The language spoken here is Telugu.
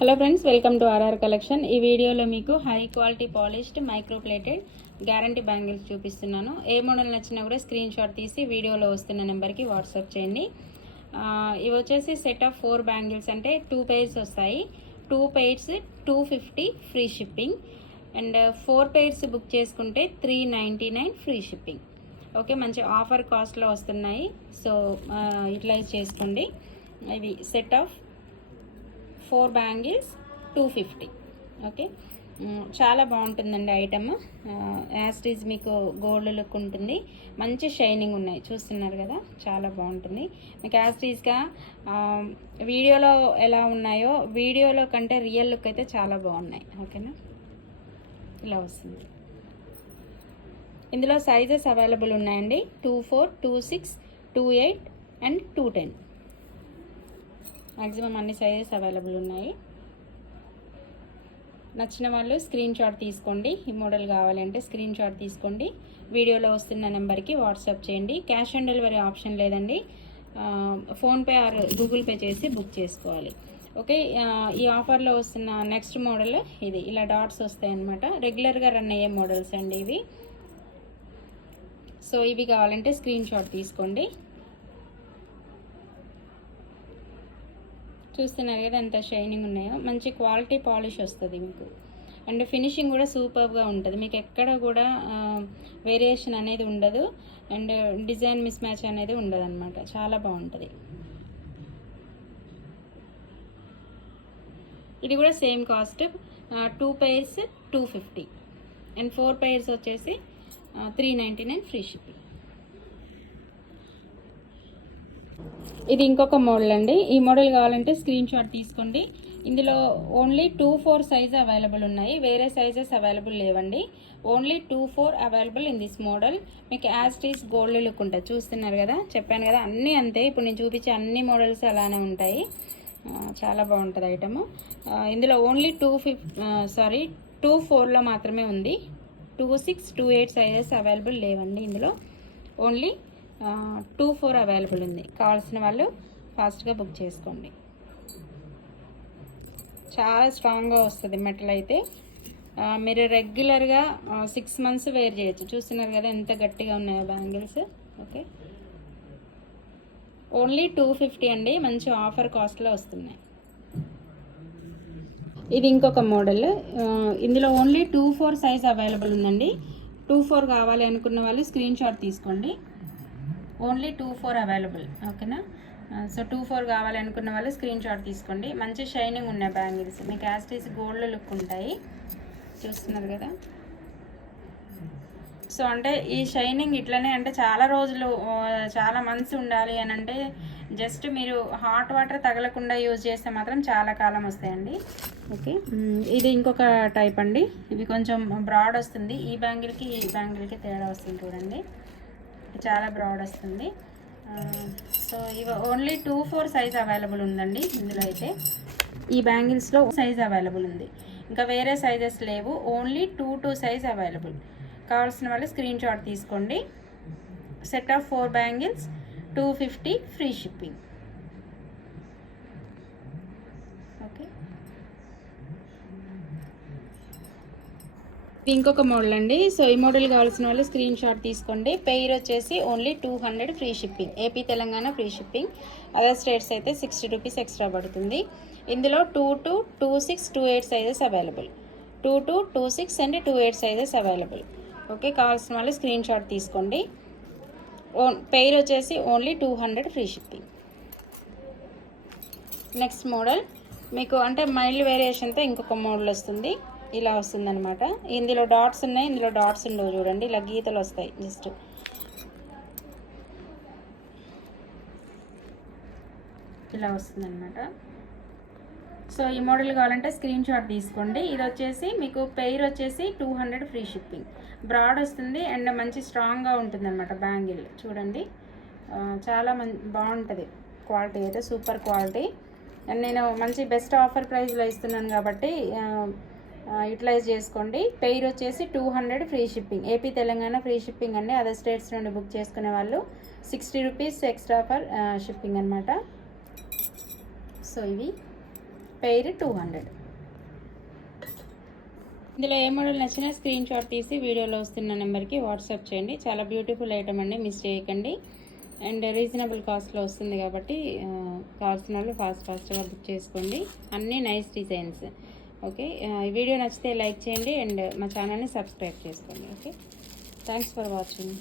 Hello friends, welcome to RR collection. ఈ వీడియోలో మీకు high quality polished micro plated guarantee bangles చూపిస్తున్నాను. ఏ మోడల్ నచ్చినా కూడా స్క్రీన్ షాట్ తీసి వీడియోలో వస్తున్న నెంబర్కి వాట్సాప్ చేయండి. ఇవి వచ్చేసి సెట్ ఆఫ్ 4 బ్యాంగిల్స్, అంటే 2 pairs వస్తాయి. 2 pairs 250 free shipping, and 4 pairs book చేసుకుంటే 399 ఫ్రీ షిప్పింగ్. ఓకే, మంచి ఆఫర్ కాస్ట్లో వస్తున్నాయి. సో యూటిలైజ్ చేసుకోండి. ఇవి సెట్ ఆఫ్ 4 బ్యాంగిల్స్ 250. ఓకే, చాలా బాగుంటుందండి ఐటమ్. యాస్టీజ్ మీకు గోల్డ్ లుక్ ఉంటుంది, మంచి షైనింగ్ ఉన్నాయి, చూస్తున్నారు కదా, చాలా బాగుంటుంది. మీకు యాస్టీజ్గా వీడియోలో ఎలా ఉన్నాయో వీడియోలో కంటే రియల్ లుక్ అయితే చాలా బాగున్నాయి. ఓకేనా, ఇలా వస్తుంది. ఇందులో సైజెస్ అవైలబుల్ ఉన్నాయండి. 24, 26, 28 అండ్ 210. మ్యాక్సిమం అన్ని సైజెస్ అవైలబుల్ ఉన్నాయి. నచ్చిన వాళ్ళు స్క్రీన్ షాట్ తీసుకోండి. ఈ మోడల్ కావాలంటే స్క్రీన్ షాట్ తీసుకోండి, వీడియోలో వస్తున్న నెంబర్కి వాట్సాప్ చేయండి. క్యాష్ ఆన్ డెలివరీ ఆప్షన్ లేదండి, ఫోన్పే ఆర్ గూగుల్ పే చేసి బుక్ చేసుకోవాలి. ఓకే, ఈ ఆఫర్లో వస్తున్న నెక్స్ట్ మోడల్ ఇది. ఇలా డాట్స్ వస్తాయి అన్నమాట. రెగ్యులర్గా రన్ అయ్యే మోడల్స్ అండి ఇవి. సో ఇవి కావాలంటే స్క్రీన్ షాట్ తీసుకోండి. చూస్తున్నారు కదా ఎంత షైనింగ్ ఉన్నాయో. మంచి క్వాలిటీ పాలిష్ వస్తుంది మీకు, అండ్ ఫినిషింగ్ కూడా సూపర్గా ఉంటుంది. మీకు ఎక్కడ కూడా వేరియేషన్ అనేది ఉండదు, అండ్ డిజైన్ మిస్ మ్యాచ్ అనేది ఉండదు అనమాట. చాలా బాగుంటుంది. ఇది కూడా same cost. 2 pairs 250 and 4 pairs వచ్చేసి 399 ఫ్రీ షిప్పింగ్. ఇది ఇంకొక మోడల్ అండి. ఈ మోడల్ కావాలంటే స్క్రీన్ షాట్ తీసుకోండి. ఇందులో ఓన్లీ 2-4 సైజ్ అవైలబుల్ ఉన్నాయి, వేరే సైజెస్ అవైలబుల్ లేవండి. Only 2-4 available in this model. మీకు యాస్టీస్ గోల్డ్ లుక్ ఉంటుంది, చూస్తున్నారు కదా, చెప్పాను కదా, అన్నీ అంతే. ఇప్పుడు నేను చూపించే అన్ని మోడల్స్ అలానే ఉంటాయి. చాలా బాగుంటుంది ఐటమ్. ఇందులో ఓన్లీ 2-4లో మాత్రమే ఉంది. 26, 28 సైజెస్ అవైలబుల్ లేవండి. ఇందులో ఓన్లీ 2-4 అవైలబుల్ ఉంది. కావాల్సిన వాళ్ళు ఫాస్ట్గా బుక్ చేసుకోండి. చాలా స్ట్రాంగ్గా వస్తుంది మెటల్ అయితే. మీరు రెగ్యులర్గా 6 months వేర్ చేయొచ్చు. చూస్తున్నారు కదా ఎంత గట్టిగా ఉన్నాయో బ్యాంగిల్స్. ఓకే, ఓన్లీ 250 అండి, మంచి ఆఫర్ కాస్ట్లో వస్తున్నాయి. ఇది ఇంకొక మోడల్. ఇందులో ఓన్లీ 2-4 సైజ్ అవైలబుల్ ఉందండి. 2-4 కావాలి అనుకున్న వాళ్ళు స్క్రీన్ షాట్ తీసుకోండి. Only 2-4 available. ఓకేనా, సో 2-4 కావాలి అనుకున్న వాళ్ళు స్క్రీన్ షాట్ తీసుకోండి. మంచి షైనింగ్ ఉన్నాయి బ్యాంగిల్స్, మీకు యాస్టీస్ గోల్డ్ లుక్ ఉంటాయి, చూస్తున్నారు కదా. సో అంటే ఈ షైనింగ్ ఇట్లనే, అంటే చాలా రోజులు, చాలా మంత్స్ ఉండాలి అని అంటే జస్ట్ మీరు హాట్ వాటర్ తగలకుండా యూజ్ చేస్తే మాత్రం చాలా కాలం వస్తాయండి. ఓకే, ఇది ఇంకొక టైప్ అండి. ఇది కొంచెం బ్రాడ్ వస్తుంది. ఈ బ్యాంగిల్కి ఈ బ్యాంగిల్కి తేడా వస్తుంది చూడండి, చాలా బ్రాడ్ వస్తుంది. సో ఇవి ఓన్లీ 2-4 సైజ్ అవైలబుల్ ఉందండి. ఇందులో అయితే ఈ బ్యాంగిల్స్లో సైజ్ అవైలబుల్ ఉంది, ఇంకా వేరే సైజెస్ లేవు. Only 2-2 size available. కావాల్సిన వాళ్ళు స్క్రీన్ షాట్ తీసుకోండి. Set of 4 bangles 250 free shipping. Okay, ఇంకొక మోడల్ అండి. సో ఈ మోడల్ కావాల్సిన వాళ్ళు స్క్రీన్ షాట్ తీసుకోండి. పెయిర్ వచ్చేసి only 200 free shipping. AP Telangana free shipping, other states అయితే 60 రూపీస్ ఎక్స్ట్రా పడుతుంది. ఇందులో 22, 26, 28 sizes available. 22, 26 and 28 sizes available. Okay, కావాల్సిన వాళ్ళు స్క్రీన్ షాట్ తీసుకోండి. పెయిర్ వచ్చేసి only 200 free shipping. Next model మీకు అంటే మైల్డ్ వేరియేషన్తో ఇంకొక మోడల్ వస్తుంది. ఇలా వస్తుందన్నమాట. ఇందులో డాట్స్ ఉన్నాయి, ఇందులో డాట్స్ ఉండవు చూడండి, ఇలా గీతలు వస్తాయి జస్ట్. ఇలా వస్తుందన్నమాట. సో ఈ మోడల్ కావాలంటే స్క్రీన్ షాట్ తీసుకోండి. ఇది వచ్చేసి మీకు పెయిర్ వచ్చేసి 200 ఫ్రీ షిప్పింగ్. బ్రాడ్ వస్తుంది అండ్ మంచి స్ట్రాంగ్గా ఉంటుంది అనమాట బ్యాంగిల్. చూడండి, చాలా బాగుంటుంది. క్వాలిటీ అయితే సూపర్ క్వాలిటీ. అండ్ నేను మంచి బెస్ట్ ఆఫర్ ప్రైస్లో ఇస్తున్నాను కాబట్టి యూటిలైజ్ చేసుకోండి. పెయిర్ వచ్చేసి 200 free shipping. AP Telangana free shipping అండి. అదర్ స్టేట్స్ నుండి బుక్ చేసుకునే వాళ్ళు 60 రూపీస్ ఎక్స్ట్రా ఫర్ షిప్పింగ్ అనమాట. సో ఇవి పెయిర్ 200. ఇందులో ఏ మోడల్ నచ్చినా స్క్రీన్ షాట్ తీసి వీడియోలో వస్తున్న నెంబర్కి వాట్సాప్ చేయండి. చాలా బ్యూటిఫుల్ ఐటమ్ అండి, మిస్ చేయకండి. అండ్ రీజనబుల్ కాస్ట్లో వస్తుంది కాబట్టి కావాల్సిన వాళ్ళు ఫాస్ట్గా బుక్ చేసుకోండి. అన్నీ నైస్ డిజైన్స్. ఓకే, ఈ వీడియో నచ్చితే లైక్ చేయండి అండ్ మా ఛానల్ని సబ్స్క్రైబ్ చేసుకోండి. Okay, thanks for watching.